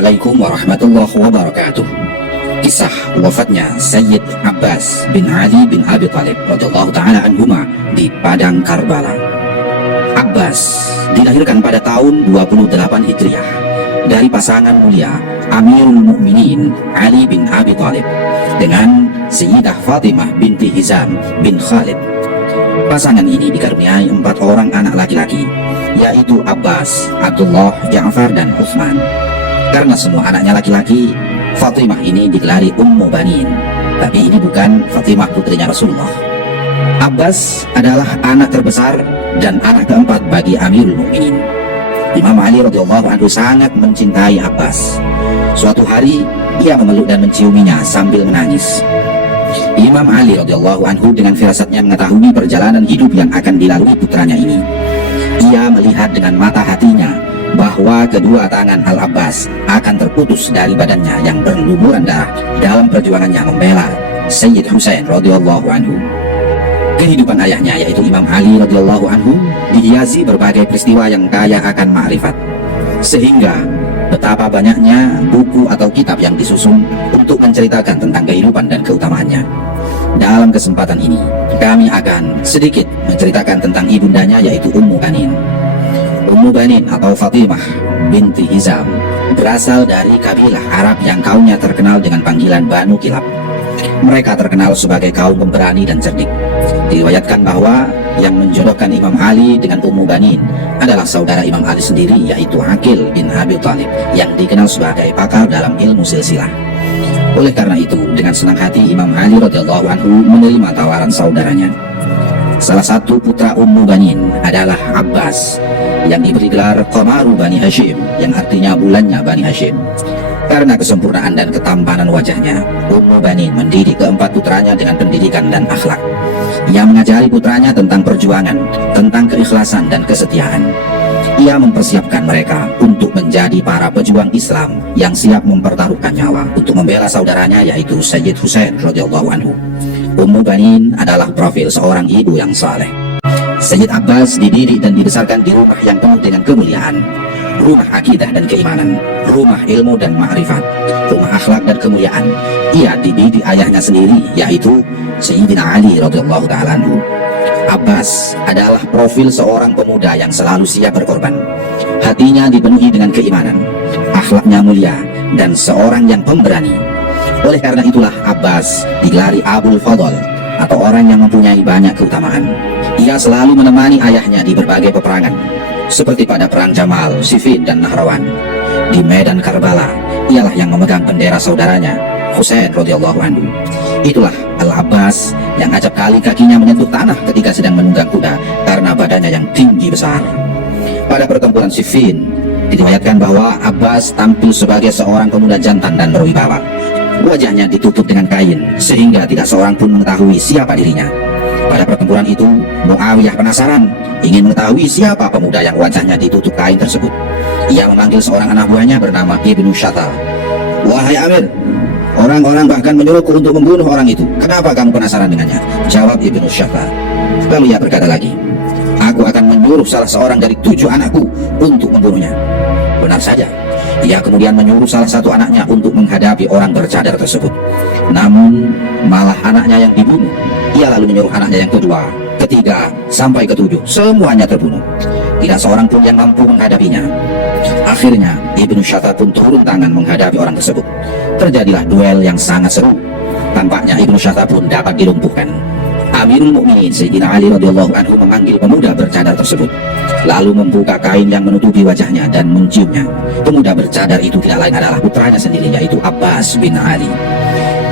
Assalamualaikum warahmatullahi wabarakatuh. Kisah wafatnya Sayyid Abbas bin Ali bin Abi Thalib radhiyallahu ta'ala anhuma di Padang Karbala. Abbas dilahirkan pada tahun 28 Hijriah dari pasangan mulia Amirul Mukminin Ali bin Abi Thalib dengan Sayyidah Fatimah binti Hizam bin Khalid. Pasangan ini dikaruniai 4 orang anak laki-laki, yaitu Abbas, Abdullah, Ja'far, dan Utsman. Karena semua anaknya laki-laki, Fatimah ini digelari Ummu Banin. Tapi ini bukan Fatimah putrinya Rasulullah. Abbas adalah anak terbesar dan anak keempat bagi Amirul Mukminin. Imam Ali radhiyallahu anhu sangat mencintai Abbas. Suatu hari ia memeluk dan menciuminya sambil menangis. Imam Ali radhiyallahu anhu dengan firasatnya mengetahui perjalanan hidup yang akan dilalui putranya ini. Ia melihat dengan mata hatinya bahwa kedua tangan Al-Abbas akan terputus dari badannya yang berlumuran darah dalam perjuangannya membela Sayyid Husain radhiyallahu anhu. Kehidupan ayahnya yaitu Imam Ali radhiyallahu anhu dihiasi berbagai peristiwa yang kaya akan ma'rifat, sehingga betapa banyaknya buku atau kitab yang disusun untuk menceritakan tentang kehidupan dan keutamaannya. Dalam kesempatan ini kami akan sedikit menceritakan tentang ibundanya yaitu Ummu Banin. Ummu Banin atau Fatimah binti Hizam berasal dari kabilah Arab yang kaumnya terkenal dengan panggilan Banu Kilab. Mereka terkenal sebagai kaum pemberani dan cerdik. Diriwayatkan bahwa yang menjodohkan Imam Ali dengan Ummu Banin adalah saudara Imam Ali sendiri yaitu Aqil bin Abi Thalib yang dikenal sebagai pakar dalam ilmu silsilah. Oleh karena itu, dengan senang hati Imam Ali radhiyallahu anhu menerima tawaran saudaranya. Salah satu putra Ummu Banin adalah Abbas yang diberi gelar Qamaru Bani Hashim yang artinya bulannya Bani Hashim. Karena kesempurnaan dan ketampanan wajahnya, Ummu Banin mendidik keempat putranya dengan pendidikan dan akhlak. Ia mengajari putranya tentang perjuangan, tentang keikhlasan dan kesetiaan. Ia mempersiapkan mereka untuk menjadi para pejuang Islam yang siap mempertaruhkan nyawa untuk membela saudaranya yaitu Sayyid Husain radhiyallahu anhu. Ummu Banin adalah profil seorang ibu yang saleh. Sayyid Abbas dididik dan dibesarkan di rumah yang penuh dengan kemuliaan, rumah akidah dan keimanan, rumah ilmu dan ma'rifat, rumah akhlak dan kemuliaan. Ia dididik ayahnya sendiri yaitu Sayyidina Ali radhiyallahu ta'ala anhu. Abbas adalah profil seorang pemuda yang selalu siap berkorban. Hatinya dipenuhi dengan keimanan, akhlaknya mulia, dan seorang yang pemberani. Oleh karena itulah Abbas digelari Abul Fadl atau orang yang mempunyai banyak keutamaan. Ia selalu menemani ayahnya di berbagai peperangan, seperti pada perang Jamal, Siffin, dan Nahrawan. Di medan Karbala, ialah yang memegang bendera saudaranya Husain radhiyallahu anhu. Itulah Al-Abbas yang acap kali kakinya menyentuh tanah ketika sedang menunggang kuda karena badannya yang tinggi besar. Pada pertempuran Siffin, diriwayatkan bahwa Abbas tampil sebagai seorang pemuda jantan dan berwibawa. Wajahnya ditutup dengan kain sehingga tidak seorang pun mengetahui siapa dirinya. Pada pertempuran itu, Muawiyah penasaran ingin mengetahui siapa pemuda yang wajahnya ditutup kain tersebut. Ia memanggil seorang anak buahnya bernama Ibnu Shatal. "Wahai Amir, orang-orang bahkan menyuruhku untuk membunuh orang itu. Kenapa kamu penasaran dengannya?" Jawab Ibnu Shatal. Lalu ia berkata lagi, "Aku akan menyuruh salah seorang dari 7 anakku untuk membunuhnya." Benar saja, ia kemudian menyuruh salah satu anaknya untuk menghadapi orang bercadar tersebut. Namun malah anaknya yang dibunuh. Ia lalu menyuruh anaknya yang kedua, ketiga, sampai ke-7, semuanya terbunuh. Tidak seorang pun yang mampu menghadapinya. Akhirnya Ibnu Shatal pun turun tangan menghadapi orang tersebut. Terjadilah duel yang sangat seru. Tampaknya Ibnu Shatal pun dapat dilumpuhkan. Amirul Mukminin Sayyidina Ali radhiyallahu anhu memanggil pemuda bercadar tersebut, lalu membuka kain yang menutupi wajahnya dan menciumnya. Pemuda bercadar itu tidak lain adalah putranya sendiri yaitu Abbas bin Ali.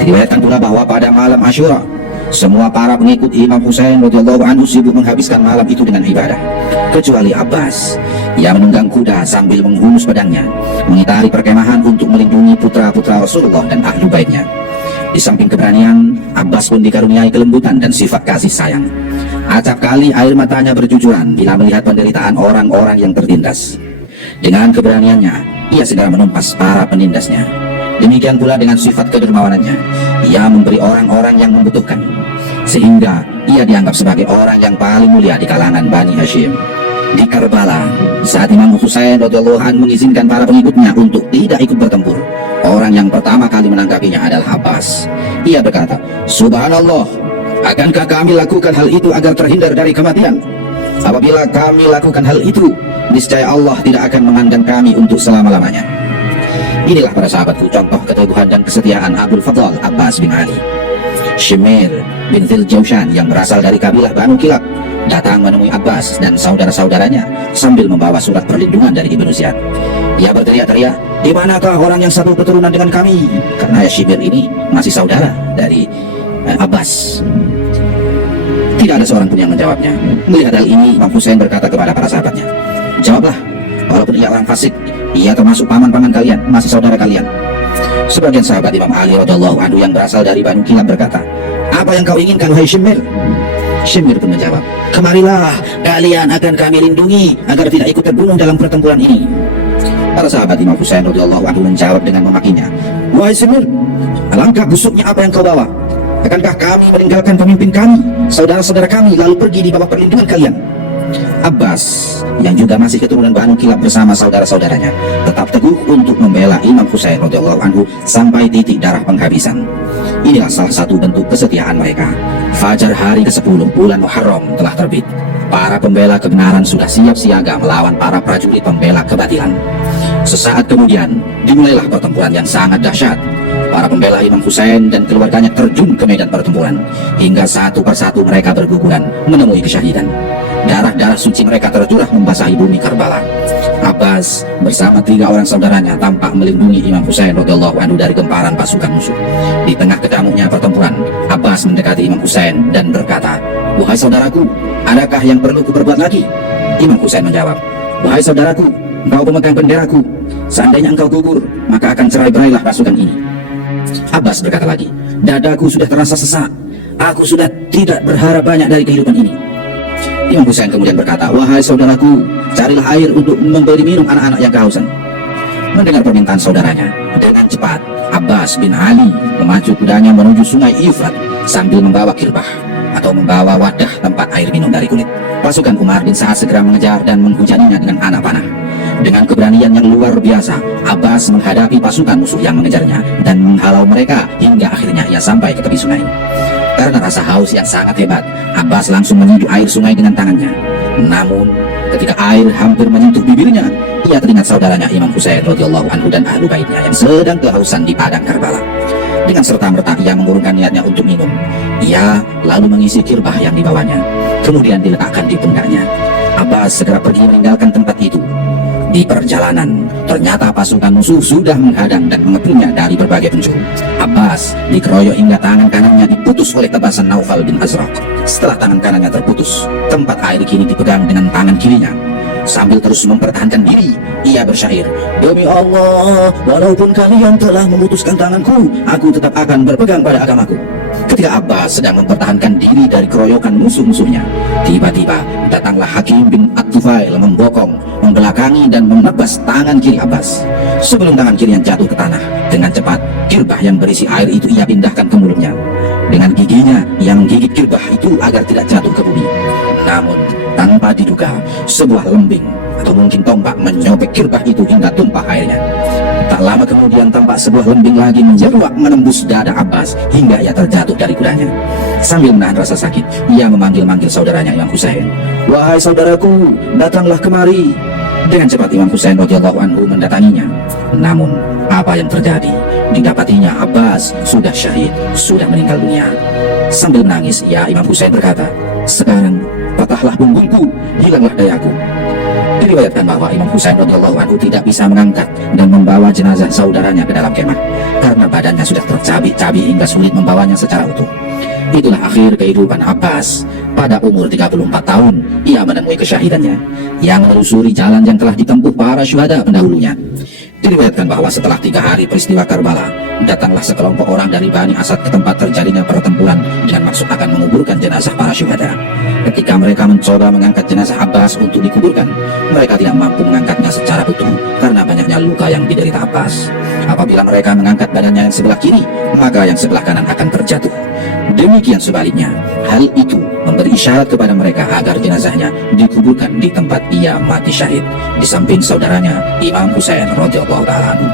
Diriwayatkan pula bahwa pada malam Asyura, semua para pengikut Imam Husain radhiyallahu anhu sibuk menghabiskan malam itu dengan ibadah, kecuali Abbas. Ia menunggang kuda sambil menghunus pedangnya, mengitari perkemahan untuk melindungi putra-putra Rasulullah dan ahlu baitnya. Di samping keberanian, Abbas pun dikaruniai kelembutan dan sifat kasih sayang. Acap kali air matanya bercucuran bila melihat penderitaan orang-orang yang tertindas. Dengan keberaniannya, ia segera menumpas para penindasnya. Demikian pula dengan sifat kedermawanannya, ia memberi orang-orang yang membutuhkan, sehingga ia dianggap sebagai orang yang paling mulia di kalangan Bani Hashim. Di Karbala, saat Imam Husain radhiyallahu anhu mengizinkan para pengikutnya untuk tidak ikut bertempur, orang yang pertama kali menanggapinya adalah Abbas. Ia berkata, "Subhanallah, akankah kami lakukan hal itu agar terhindar dari kematian? Apabila kami lakukan hal itu, niscaya Allah tidak akan memandang kami untuk selama-lamanya." Inilah para sahabatku contoh keteguhan dan kesetiaan Abdul Fadl Abbas bin Ali. Shimir bin Dhil Jawshan yang berasal dari kabilah Banu Kilab datang menemui Abbas dan saudara-saudaranya sambil membawa surat perlindungan dari Ibnu Ziyad. Ia berteriak-teriak, "Di manakah orang yang satu keturunan dengan kami?" Karena Shimir ini masih saudara dari Abbas. Tidak ada seorang pun yang menjawabnya. Melihat hal ini, Imam Husain berkata kepada para sahabatnya, "Jawablah, walaupun ia orang fasik, ia termasuk paman-paman kalian, masih saudara kalian." Sebagian sahabat Imam Ali radhiyallahu anhu yang berasal dari Banu Kilab berkata, "Apa yang kau inginkan, wahai Shimir?" Shimir pun menjawab, "Kemarilah, kalian akan kami lindungi agar tidak ikut terbunuh dalam pertempuran ini." Para sahabat Imam Husain radhiyallahu anhu menjawab dengan memakinya, "Wahai Shimir, alangkah busuknya apa yang kau bawa. Akankah kami meninggalkan pemimpin kami, saudara-saudara kami, lalu pergi di bawah perlindungan kalian?" Abbas yang juga masih keturunan Banu Kilab bersama saudara-saudaranya tetap teguh untuk membela Imam Husain radhiyallahu anhu sampai titik darah penghabisan. Inilah salah satu bentuk kesetiaan mereka. Fajar hari ke-10 bulan Muharram telah terbit. Para pembela kebenaran sudah siap siaga melawan para prajurit pembela kebatilan. Sesaat kemudian dimulailah pertempuran yang sangat dahsyat. Para pembela Imam Husain dan keluarganya terjun ke medan pertempuran hingga satu persatu mereka berguguran menemui kesyahidan. Darah-darah suci mereka tercurah membasahi bumi Karbala. Abbas bersama 3 orang saudaranya tampak melindungi Imam Husain radhiyallahu anhu dari gemparan pasukan musuh. Di tengah kedamuknya pertempuran, Abbas mendekati Imam Husain dan berkata, "Wahai saudaraku, adakah yang perlu kuperbuat lagi?" Imam Husain menjawab, "Wahai saudaraku, engkau pemegang benderaku. Seandainya engkau gugur, maka akan cerai-berailah pasukan ini." Abbas berkata lagi, "Dadaku sudah terasa sesak. Aku sudah tidak berharap banyak dari kehidupan ini." Imam Husain kemudian berkata, "Wahai saudaraku, carilah air untuk memberi minum anak-anak yang kehausan." Mendengar permintaan saudaranya, dengan cepat Abbas bin Ali memacu kudanya menuju sungai Ifrat sambil membawa kirbah atau membawa wadah tempat air minum dari kulit. Pasukan Umar bin Sa'ad segera mengejar dan menghujaninya dengan anak panah. Dengan keberanian yang luar biasa, Abbas menghadapi pasukan musuh yang mengejarnya dan menghalau mereka hingga akhirnya ia sampai ke tepi sungai. Karena rasa haus yang sangat hebat, Abbas langsung menyinju air sungai dengan tangannya. Namun, ketika air hampir menyentuh bibirnya, ia teringat saudaranya Imam Husain radhiyallahu anhu dan ahlu baitnya yang sedang kehausan di padang Karbala. Dengan serta-merta ia mengurungkan niatnya untuk minum. Ia lalu mengisi kirbah yang dibawanya, kemudian diletakkan di pundaknya. Abbas segera pergi meninggalkan tempat itu. Di perjalanan, ternyata pasukan musuh sudah menghadang dan mengepungnya dari berbagai penjuru. Abbas dikeroyok hingga tangan kanannya diputus oleh tebasan Naufal bin Azraq. Setelah tangan kanannya terputus, tempat air kini dipegang dengan tangan kirinya. Sambil terus mempertahankan diri, ia bersyair, "Demi Allah, walaupun kalian telah memutuskan tanganku, aku tetap akan berpegang pada agamaku." Ketika Abbas sedang mempertahankan diri dari keroyokan musuh-musuhnya, tiba-tiba datanglah Hakim bin At-Tufail membokong, membelakangi dan menebas tangan kiri Abbas. Sebelum tangan kirinya jatuh ke tanah, dengan cepat kirbah yang berisi air itu ia pindahkan ke mulutnya. Dengan giginya ia menggigit kirbah itu agar tidak jatuh ke bumi. Namun tanpa diduga, sebuah lembing atau mungkin tombak menyobek kirbah itu hingga tumpah airnya. Tak lama kemudian tampak sebuah lembing lagi menjeruak menembus dada Abbas hingga ia terjatuh dari kudanya. Sambil menahan rasa sakit, ia memanggil-manggil saudaranya Imam Husain. "Wahai saudaraku, datanglah kemari." Dengan cepat Imam Husain radhiyallahu anhu mendatanginya. Namun apa yang terjadi? Didapatinya Abbas sudah syahid, sudah meninggal dunia. Sambil menangis, Imam Husain berkata, "Sekarang patahlah punggungku, hilanglah dayaku." Diriwayatkan bahwa Imam Husain radhiyallahu anhu tidak bisa mengangkat dan membawa jenazah saudaranya ke dalam kemah karena badannya sudah tercabik-cabik hingga sulit membawanya secara utuh. Itulah akhir kehidupan Abbas. Pada umur 34 tahun, ia menemui kesyahidannya yang menelusuri jalan yang telah ditempuh para syuhada pendahulunya. Diriwayatkan bahwa setelah 3 hari peristiwa Karbala, datanglah sekelompok orang dari Bani Asad ke tempat terjadinya pertempuran dengan maksud akan menguburkan jenazah para syuhada. Ketika mereka mencoba mengangkat jenazah Abbas untuk dikuburkan, mereka tidak mampu mengangkatnya secara utuh karena banyaknya besarnya luka yang diderita Abbas. Apabila mereka mengangkat badannya yang sebelah kiri, maka yang sebelah kanan akan terjatuh. Demikian sebaliknya, hal itu memberi isyarat kepada mereka agar jenazahnya dikuburkan di tempat ia mati syahid, di samping saudaranya Imam Husain radhiyallahu ta'ala anhu.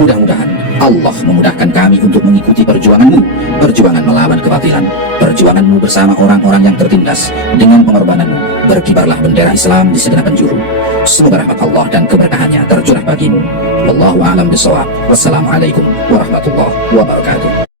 Mudah-mudahan Allah memudahkan kami untuk mengikuti perjuanganmu, perjuangan melawan kebatilan, perjuanganmu bersama orang-orang yang tertindas. Dengan pengorbananmu, berkibarlah bendera Islam di segenap penjuru. Semoga rahmat Allah dan keberkahannya tercurah bagimu. Wallahu a'lam bishawab. Wassalamualaikum warahmatullahi wabarakatuh.